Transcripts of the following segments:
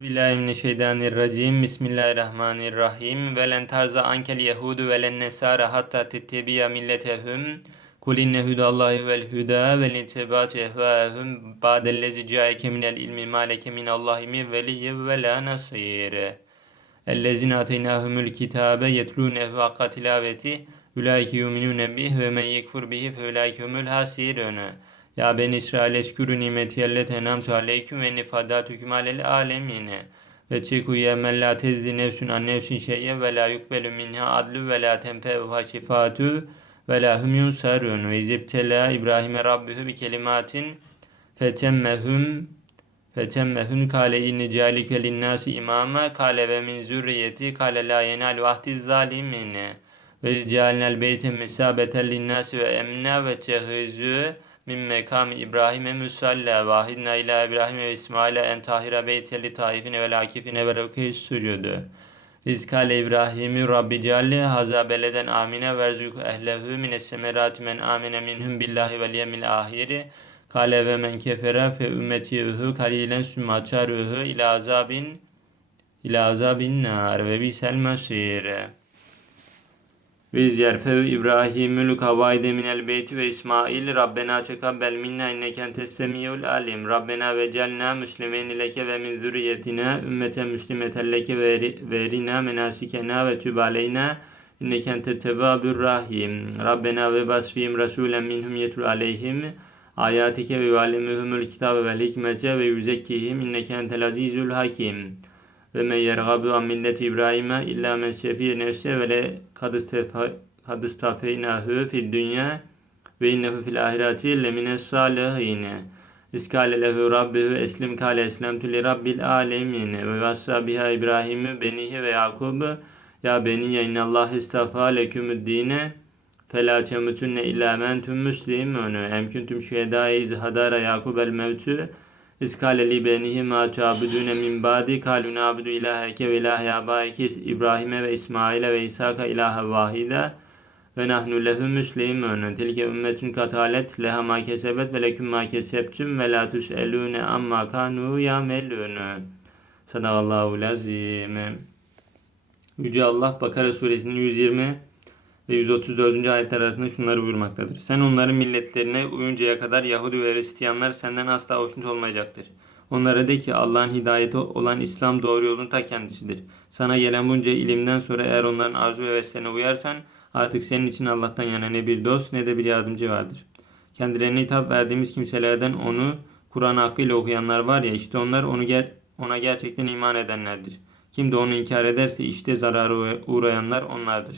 Bismillahirrahmanirrahim. Bismillahirrahmanirrahim. Ve len tarza ankel yehudu ve len nesara hatta tettebiya milletehum. Kul inne hudallahi vel huda ve litebatu ehvaehum ba'dellezi caeke minel ilmi ma leke minallahi min veliyye ve la nasir. Ellezine ateynahumul kitabe yetlûnehu hakka tilaveti ulaike yuminune bih ve men yekfur bihi fe ulaike humul. Ya ben İsrail eskürü nimeti ellete enamtu aleyküm ve nifadatukum alel alemine. Ve çeku yemen la tezzi nefsün an nefsin şeyye ve la yukbelu minha adlu ve la tenfe'uha şifatu ve la hum yunsarun. Ve izibtela İbrahim'e rabbühü bi kelimatin fetemmehum fetemmehun kale inni calike linnâsi imama kale ve min zürriyeti kale la yenal vahdiz zalimine. Ve cealnel beyte mesabeten linnâsi ve emna ve tehizü min mekam İbrahim'e musalla vahidna ila İbrahim ve İsmail'e en tahira beyte li taifine ve lakifine ve rükû sucudu. İzkale İbrahimü Rabbi cealli haza beleden amine verzuk ehlehu mines semerati men amine minhum billahi vel yemil ahiri kale ve men kefere fe ümmetihi kalilen sümme açaruhu ila azabin ila azabin nar ve bisel masir. Ve iz yerfev İbrahimül kavaide minel beyti ve İsmail Rabbena tekabbel minna inneke entes semiyul alim. Rabbena ve celna müslimin leke ve min zürriyetina ümmeten müslimeten leke ve verina menasikena ve tüb aleyna inneke ente tevvabur rahim. Rabbena ve basfihim rasulen minhum yetul aleyhim. Ayatike ve yuallimuhumul kitabe vel hikmete ve yüzekkihim inneke entel azizul hakim ve men yergabu an milleti İbrahim'e illa men sefiye nefse ve le kadistafeynahü fid dünya ve innehu fil ahireti lemine salihine. İskale lehu rabbihu eslim kale eslemtü li rabbil alemine ve vassa biha İbrahim'i benihi ve Yakub'u ya beniye innallah istafa lekümüddine fela temutunne illa men tüm müslim mentüm müslimunü emküntüm şühedâ iz hadara Yakub el mevtü İz kâle li benihimâ tâbüdûne min bâdi kâlu nâbudu ilâheke ve ilâhe âbâike İbrahim'e ve İsmail'e ve İshak'a ilâhe vâhide ve nahnu lehu müslimûn. Tilke ümmetün katalet leha mâ kesebet ve leküm mâ kesebtüm ve lâ tüselûne amma kânû yâmelûn. Sadakallahu lazim. Yüce Allah Bakara suresinin 120 ve 134. ayetler arasında şunları buyurmaktadır. Sen onların milletlerine uyuncaya kadar Yahudi ve Hristiyanlar senden asla hoşnut olmayacaktır. Onlara de ki Allah'ın hidayeti olan İslam doğru yolun ta kendisidir. Sana gelen bunca ilimden sonra eğer onların arzu ve heveslerine uyarsan artık senin için Allah'tan yana ne bir dost ne de bir yardımcı vardır. Kendilerine hitap verdiğimiz kimselerden onu Kur'an hakkıyla okuyanlar var ya işte onlar onu ger ona gerçekten iman edenlerdir. Kim de onu inkar ederse işte zarara uğrayanlar onlardır.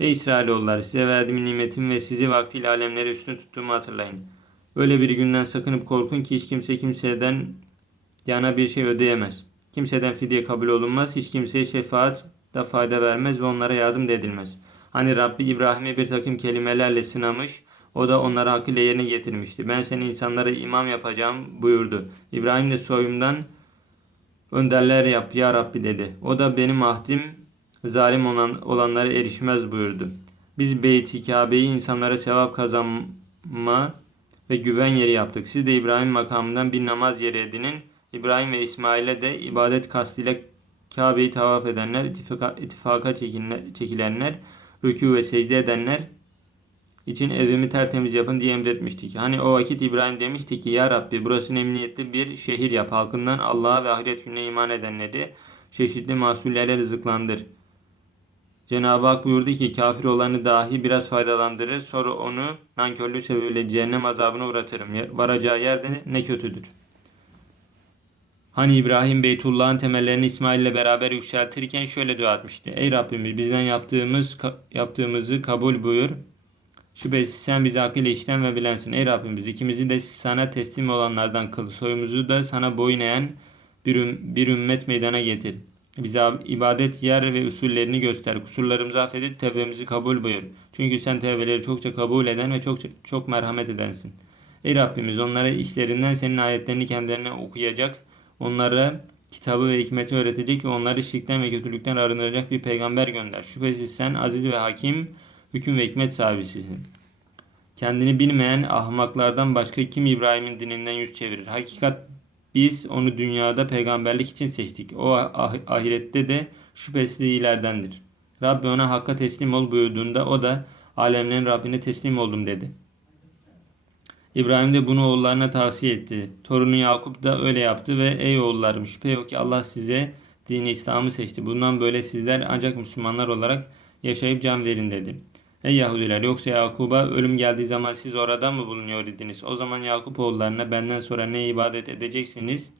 Ey İsrailoğullar size verdiğim nimetim ve sizi vaktiyle alemlere üstün tuttuğumu hatırlayın. Öyle bir günden sakınıp korkun ki hiç kimse kimseden yana bir şey ödeyemez. Kimseden fidye kabul olunmaz. Hiç kimseye şefaat da fayda vermez ve onlara yardım da edilmez. Hani Rabbi İbrahim'i bir takım kelimelerle sınamış, o da onları hakkıyla yerine getirmişti. Ben seni insanlara imam yapacağım buyurdu. İbrahim de soyumdan önderler yap ya Rabbi dedi. O da benim ahdim zalim olan, olanlara erişmez buyurdu. Biz Beyt-i Kabe'yi insanlara sevap kazanma ve güven yeri yaptık. Siz de İbrahim makamından bir namaz yeri edinin. İbrahim ve İsmail'e de ibadet kastıyla Kabe'yi tavaf edenler, ittifaka, ittifaka çekilenler, rükû ve secde edenler için evimi tertemiz yapın diye emretmiştik. Hani o vakit İbrahim demişti ki Ya Rabbi burası emniyetli bir şehir yap. Halkından Allah'a ve ahiret gününe iman edenleri çeşitli mahsullerle rızıklandır. Cenab-ı Hak buyurdu ki kafir olanı dahi biraz faydalandırır sonra onu nankörlüğü sebebiyle cehennem azabına uğratırım. Varacağı yerde ne kötüdür. Hani İbrahim Beytullah'ın temellerini İsmail ile beraber yükseltirken şöyle dua etmişti. Ey Rabbimiz bizden yaptığımız yaptığımızı kabul buyur. Şüphesiz sen bizi akıl işten ve bilensin. Ey Rabbimiz ikimizi de sana teslim olanlardan kıl. Soyumuzu da sana boyun eğen bir, bir ümmet meydana getir. Bize ibadet yer ve usullerini göster. Kusurlarımızı affedip tevbemizi kabul buyur. Çünkü sen tevbeleri çokça kabul eden ve çok çok merhamet edensin. Ey Rabbimiz onlara işlerinden senin ayetlerini kendilerine okuyacak, onlara kitabı ve hikmeti öğretecek ve onları şirkten ve kötülükten arındıracak bir peygamber gönder. Şüphesiz sen aziz ve hakim, hüküm ve hikmet sahibisisin. Kendini bilmeyen ahmaklardan başka kim İbrahim'in dininden yüz çevirir? Hakikat Biz onu dünyada peygamberlik için seçtik. O ah- ahirette de şüphesiz iyilerdendir. Rabbi ona hakka teslim ol buyurduğunda o da alemlerin Rabbine teslim oldum dedi. İbrahim de bunu oğullarına tavsiye etti. Torunu Yakup da öyle yaptı ve ey oğullarım şüphe yok ki Allah size dini İslam'ı seçti. Bundan böyle sizler ancak Müslümanlar olarak yaşayıp can verin dedi. Ey Yahudiler yoksa Yakup'a ölüm geldiği zaman siz orada mı bulunuyor idiniz? O zaman Yakup oğullarına benden sonra ne ibadet edeceksiniz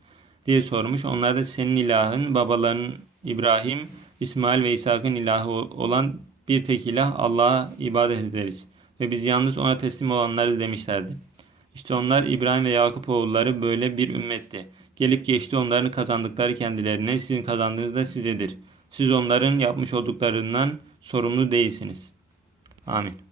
diye sormuş. Onlar da senin ilahın babaların İbrahim, İsmail ve İshak'ın ilahı olan bir tek ilah Allah'a ibadet ederiz. Ve biz yalnız ona teslim olanlarız demişlerdi. İşte onlar İbrahim ve Yakup oğulları böyle bir ümmetti. Gelip geçti onların kazandıkları kendilerine, sizin kazandığınız da sizedir. Siz onların yapmış olduklarından sorumlu değilsiniz. Amin.